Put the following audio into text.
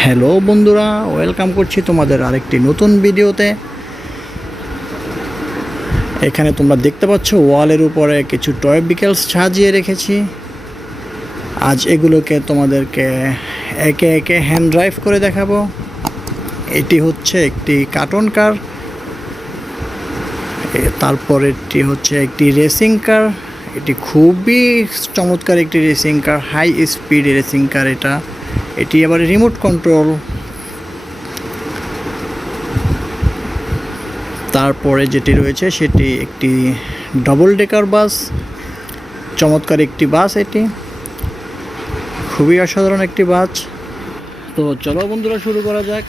Hello বন্ধুরা, welcome করছি তোমাদের আরেকটি নতুন ভিডিওতে। এখানে তোমরা দেখতে পাচ্ছ ওয়ালের উপরে কিছু টয় বিকেলস সাজিয়ে রেখেছি। আজ এগুলোকে তোমাদেরকে একে একে হ্যান্ড ড্রাইভ করে দেখাবো। এটি হচ্ছে একটি কার্টুন কার, তারপরেরটি হচ্ছে একটি রেসিং কার। এটি খুবই চমৎকার একটি racing car, high speed racing car এটি আবার রিমোট কন্ট্রোল। তারপরে যেটি রয়েছে সেটি একটি ডবল ডেকার বাস, চমৎকার একটি বাস, এটি খুবই অসাধারণ একটি বাস। তো চলো বন্ধুরা, শুরু করা যাক।